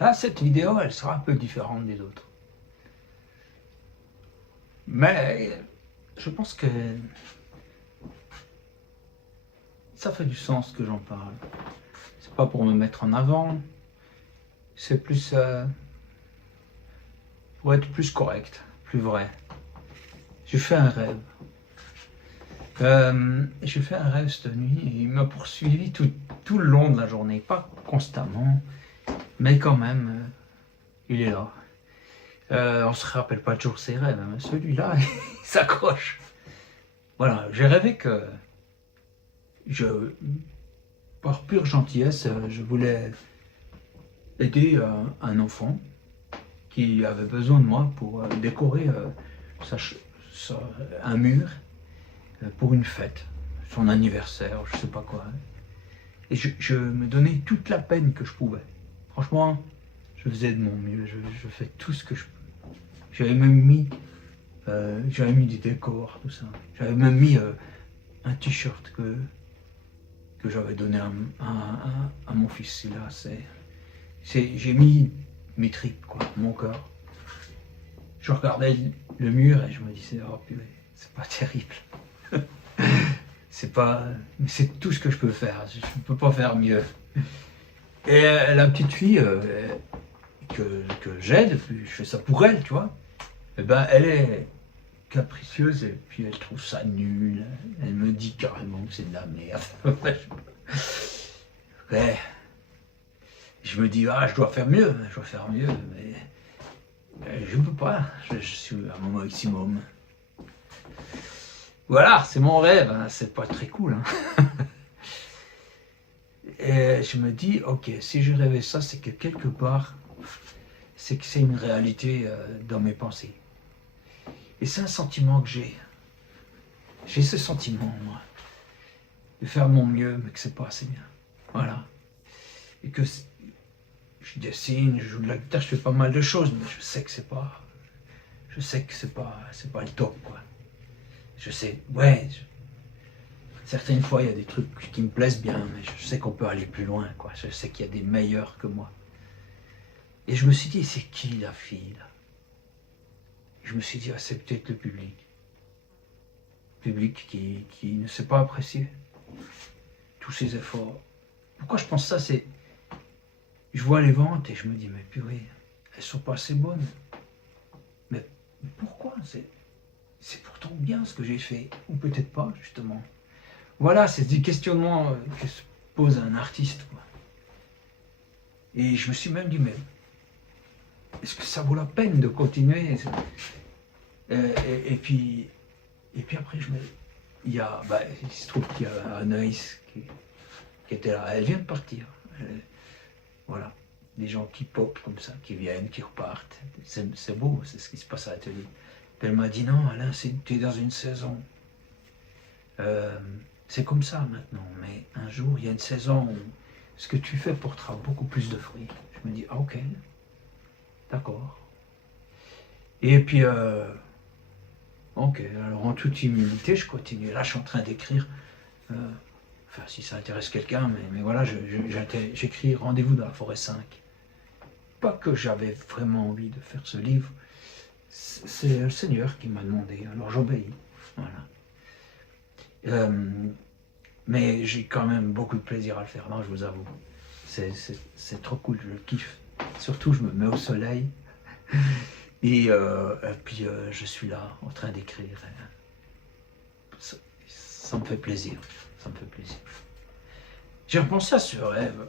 Là, cette vidéo, elle sera un peu différente des autres. Mais je pense que ça fait du sens que j'en parle. C'est pas pour me mettre en avant, c'est plus pour être plus correct, plus vrai. J'ai fait un rêve. J'ai fait un rêve cette nuit et il m'a poursuivi tout le long de la journée. Pas constamment, mais quand même, il est là. On se rappelle pas toujours ses rêves, hein, mais celui-là, il s'accroche. Voilà, j'ai rêvé que par pure gentillesse, je voulais aider un enfant qui avait besoin de moi pour décorer un mur pour une fête, son anniversaire, je sais pas quoi. Et je me donnais toute la peine que je pouvais. Franchement, je faisais de mon mieux, je fais tout ce que je peux. J'avais même mis des décors, tout ça. J'avais même mis un t-shirt que j'avais donné à mon fils. Là, j'ai mis mes tripes, quoi, mon corps. Je regardais le mur et je me disais, oh purée, c'est pas terrible. Mais c'est tout ce que je peux faire. Je ne peux pas faire mieux. Et la petite fille que j'aide, je fais ça pour elle, tu vois. Et ben, elle est capricieuse et puis elle trouve ça nul. Elle me dit carrément que c'est de la merde. Ouais. Je me dis, je dois faire mieux, mais je ne peux pas. Je suis à mon maximum. Voilà, c'est mon rêve, hein, c'est pas très cool. Hein. Et je me dis, ok, si je rêvais ça, c'est que quelque part, c'est que c'est une réalité dans mes pensées. Et c'est un sentiment que j'ai. J'ai ce sentiment, moi, de faire mon mieux, mais que c'est pas assez bien. Voilà. Et que je dessine, je joue de la guitare, je fais pas mal de choses, mais je sais que c'est pas le top, quoi. Je sais, ouais. Certaines fois, il y a des trucs qui me plaisent bien, mais je sais qu'on peut aller plus loin, quoi. Je sais qu'il y a des meilleurs que moi. Et je me suis dit, c'est qui la fille, là? Je me suis dit, c'est peut-être le public. Le public qui ne sait pas apprécier tous ces efforts. Pourquoi je pense ça, c'est... Je vois les ventes et je me dis, mais purée, elles sont pas assez bonnes. Mais pourquoi? C'est pourtant bien ce que j'ai fait. Ou peut-être pas, justement. Voilà, c'est des questionnements que se pose un artiste, quoi. Et je me suis même dit, mais est-ce que ça vaut la peine de continuer? Et puis après, il se trouve qu'il y a Anaïs qui était là. Elle vient de partir. Voilà, des gens qui pop comme ça, qui viennent, qui repartent. C'est beau, c'est ce qui se passe à l'atelier. Elle m'a dit, non, Alain, tu es dans une saison. C'est comme ça maintenant, mais un jour, il y a une saison où ce que tu fais portera beaucoup plus de fruits. Je me dis, ok, d'accord. Et puis, ok, alors en toute humilité, je continue. Là, je suis en train d'écrire, enfin, si ça intéresse quelqu'un, mais voilà, j'écris Rendez-vous dans la forêt 5. Pas que j'avais vraiment envie de faire ce livre, c'est le Seigneur qui m'a demandé, alors j'obéis, voilà. Mais j'ai quand même beaucoup de plaisir à le faire, non, je vous avoue. C'est trop cool, je kiffe. Surtout, je me mets au soleil et puis je suis là en train d'écrire. Ça me fait plaisir, ça me fait plaisir. J'ai repensé à ce rêve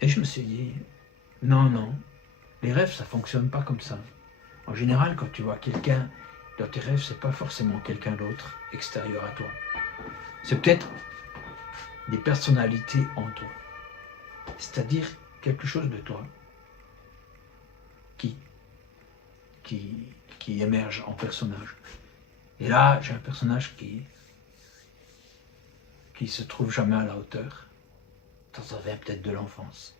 et je me suis dit, non, les rêves, ça fonctionne pas comme ça. En général, quand tu vois quelqu'un dans tes rêves, c'est pas forcément quelqu'un d'autre extérieur à toi. C'est peut-être des personnalités en toi. C'est-à-dire quelque chose de toi qui émerge en personnage. Et là, j'ai un personnage qui se trouve jamais à la hauteur. Ça vient peut-être de l'enfance.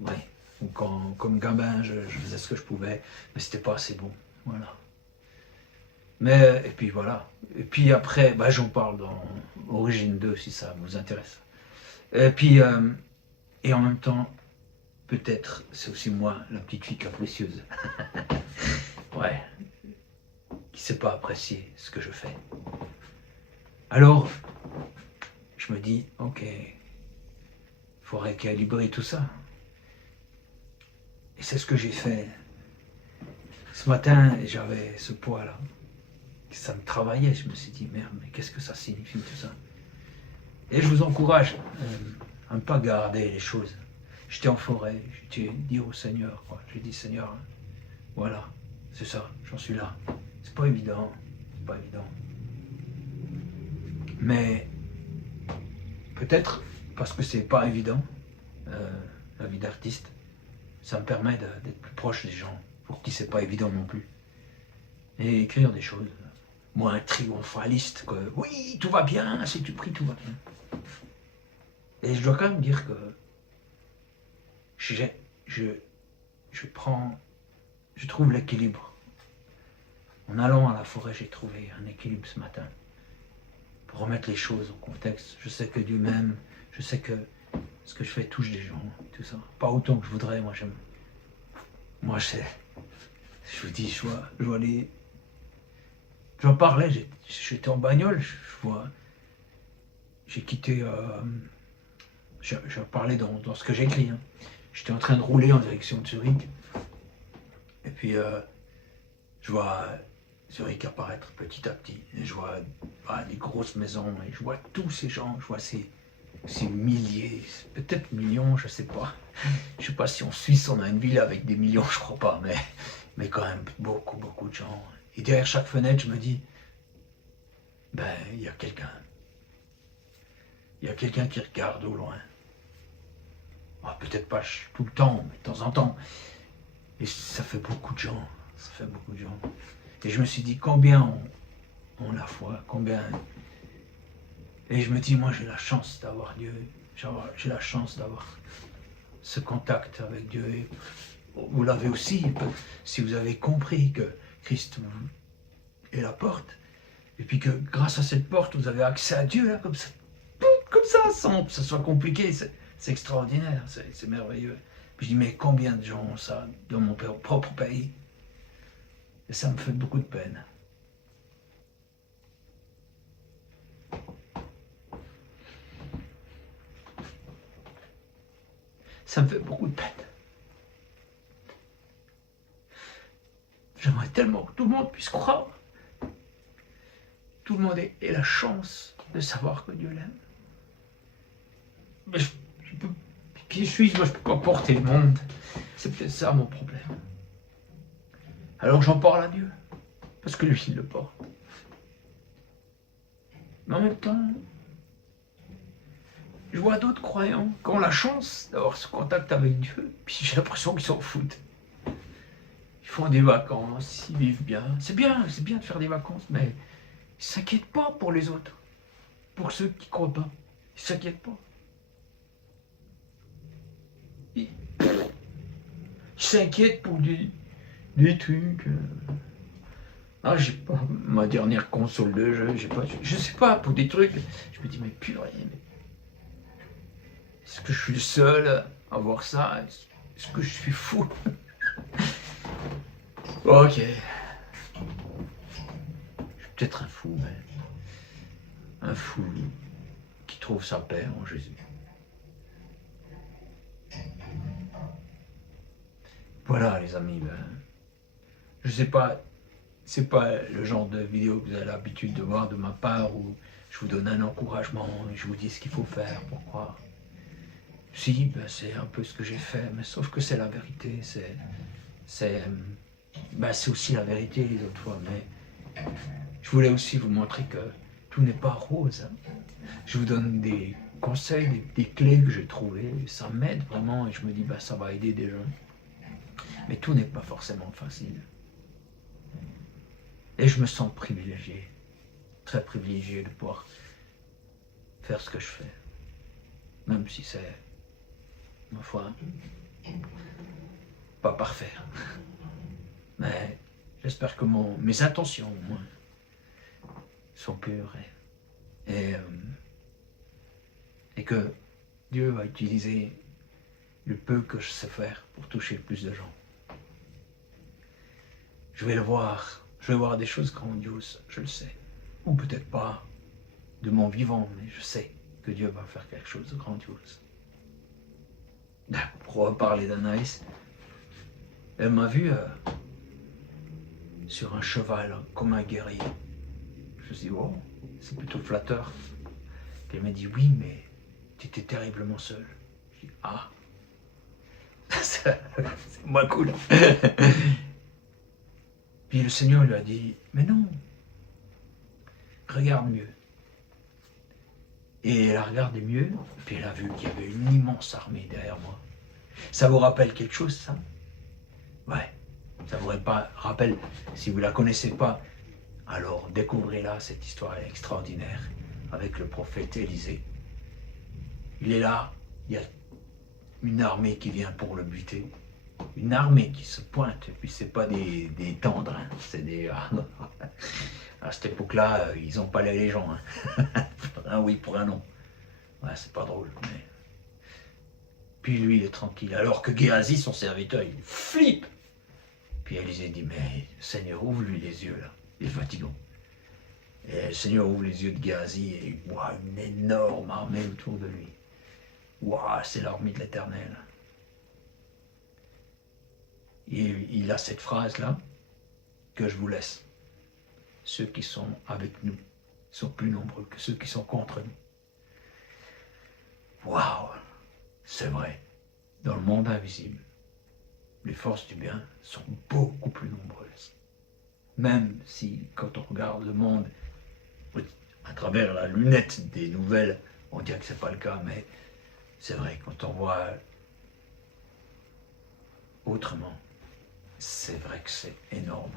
Oui. Comme gamin, je faisais ce que je pouvais, mais c'était pas assez bon. Voilà. Mais, et puis voilà. Et puis après, j'en parle dans Origine 2 si ça vous intéresse. Et puis, et en même temps, peut-être c'est aussi moi, la petite fille capricieuse. Ouais, qui ne sait pas apprécier ce que je fais. Alors, je me dis, ok, il faut rééquilibrer tout ça. Et c'est ce que j'ai fait. Ce matin, j'avais ce poids-là. Ça me travaillait, je me suis dit, merde, mais qu'est-ce que ça signifie tout ça? Et je vous encourage à ne pas garder les choses. J'étais en forêt, j'ai dit au Seigneur, quoi. J'ai dit, Seigneur, voilà, c'est ça, j'en suis là. C'est pas évident, c'est pas évident. Mais peut-être parce que c'est pas évident, la vie d'artiste, ça me permet d'être plus proche des gens, pour qui c'est pas évident non plus. Et écrire des choses, moins triomphaliste que oui, tout va bien, si tu pries, tout va bien. Et je dois quand même dire que je trouve l'équilibre. En allant à la forêt, j'ai trouvé un équilibre ce matin. Pour remettre les choses au contexte. Je sais que Dieu m'aime, je sais que ce que je fais touche des gens, tout ça. Pas autant que je voudrais, moi j'aime. Moi je vous dis, je vois les. J'en parlais, j'étais en bagnole, j'ai quitté. Je parlais dans ce que j'écris. Hein. J'étais en train de rouler en direction de Zurich. Et puis je vois Zurich apparaître petit à petit. Et je vois des grosses maisons. Et je vois tous ces gens. Je vois ces milliers, peut-être millions, je sais pas. Je sais pas si en Suisse on a une ville avec des millions, je crois pas. Mais quand même beaucoup, beaucoup de gens. Et derrière chaque fenêtre, je me dis, il y a quelqu'un. Il y a quelqu'un qui regarde au loin. Peut-être pas tout le temps, mais de temps en temps. Et ça fait beaucoup de gens. Ça fait beaucoup de gens. Et je me suis dit, combien ont la foi, combien... Et je me dis, moi j'ai la chance d'avoir Dieu. J'ai la chance d'avoir ce contact avec Dieu. Et vous l'avez aussi, si vous avez compris que Christ est la porte. Et puis que grâce à cette porte, vous avez accès à Dieu, là, comme ça, sans que ce soit compliqué. C'est extraordinaire, c'est merveilleux. Puis je dis, mais combien de gens ont ça dans mon propre pays? Et ça me fait beaucoup de peine. Ça me fait beaucoup de peine. J'aimerais tellement que tout le monde puisse croire. Tout le monde ait la chance de savoir que Dieu l'aime. Mais qui suis-je? Moi, je ne peux pas porter le monde. C'est peut-être ça mon problème. Alors j'en parle à Dieu, parce que lui, il le porte. Mais en même temps, je vois d'autres croyants qui ont la chance d'avoir ce contact avec Dieu, puis j'ai l'impression qu'ils s'en foutent. Ils font des vacances, ils vivent bien. C'est bien de faire des vacances, mais ils ne s'inquiètent pas pour les autres. Pour ceux qui ne croient pas, ils ne s'inquiètent pas. Ils s'inquiètent pour des trucs. J'ai pas ma dernière console de jeu, je sais pas, pour des trucs. Je me dis, mais purée, est-ce que je suis le seul à avoir ça? Est-ce que je suis fou? Ok. Je suis peut-être un fou, mais un fou qui trouve sa paix en Jésus. Voilà les amis, je sais pas, c'est pas le genre de vidéo que vous avez l'habitude de voir de ma part où je vous donne un encouragement et je vous dis ce qu'il faut faire pour croire. Si, c'est un peu ce que j'ai fait, mais sauf que c'est la vérité, c'est aussi la vérité les autres fois, mais je voulais aussi vous montrer que tout n'est pas rose. Je vous donne des conseils, des clés que j'ai trouvées, ça m'aide vraiment et je me dis ça va aider des gens. Mais tout n'est pas forcément facile. Et je me sens privilégié, très privilégié de pouvoir faire ce que je fais. Même si c'est, ma foi, pas parfait. Mais j'espère que mes intentions, au moins, sont pures et que Dieu va utiliser le peu que je sais faire pour toucher le plus de gens. Je vais le voir, je vais voir des choses grandioses, je le sais. Ou peut-être pas de mon vivant, mais je sais que Dieu va faire quelque chose de grandiose. Pour reparler d'Anaïs, elle m'a vu sur un cheval comme un guerrier. Je me suis dit, oh, c'est plutôt flatteur. Puis elle m'a dit, oui, mais tu étais terriblement seul. Je dis, ah, c'est moins cool. Puis le Seigneur lui a dit, mais non, regarde mieux. Et elle a regardé mieux, puis elle a vu qu'il y avait une immense armée derrière moi. Ça vous rappelle quelque chose, ça? Ouais, ça vous rappelle, si vous ne la connaissez pas, alors découvrez-la, cette histoire est extraordinaire, avec le prophète Élisée. Il est là, il y a une armée qui vient pour le buter. Une armée qui se pointe, et puis c'est pas des tendres, hein, c'est des... À cette époque-là, ils n'ont pas les légendes. Hein. Un oui pour un non. Ouais, c'est pas drôle, mais... Puis lui, il est tranquille. Alors que Géasi, son serviteur, il flippe. Puis Élisée dit, mais Seigneur, ouvre-lui les yeux, là. Il est fatigant. Et le Seigneur ouvre les yeux de Géasi et il voit une énorme armée autour de lui. Waouh, c'est l'armée de l'Éternel. Et il a cette phrase-là que je vous laisse. Ceux qui sont avec nous sont plus nombreux que ceux qui sont contre nous. Waouh, c'est vrai. Dans le monde invisible, les forces du bien sont beaucoup plus nombreuses. Même si, quand on regarde le monde à travers la lunette des nouvelles, on dirait que c'est pas le cas, mais c'est vrai, quand on voit autrement, c'est vrai que c'est énorme.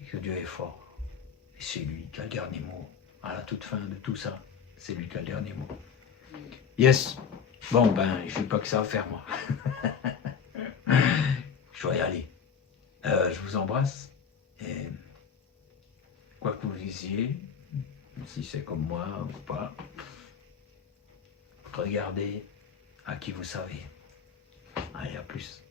Et que Dieu est fort. Et c'est lui qui a le dernier mot. À la toute fin de tout ça, c'est lui qui a le dernier mot. Yes. Bon, ben, je n'ai pas que ça à faire, moi. Je dois y aller. Je vous embrasse. Et quoi que vous disiez, si c'est comme moi ou pas, regardez à qui vous savez. Allez, à plus.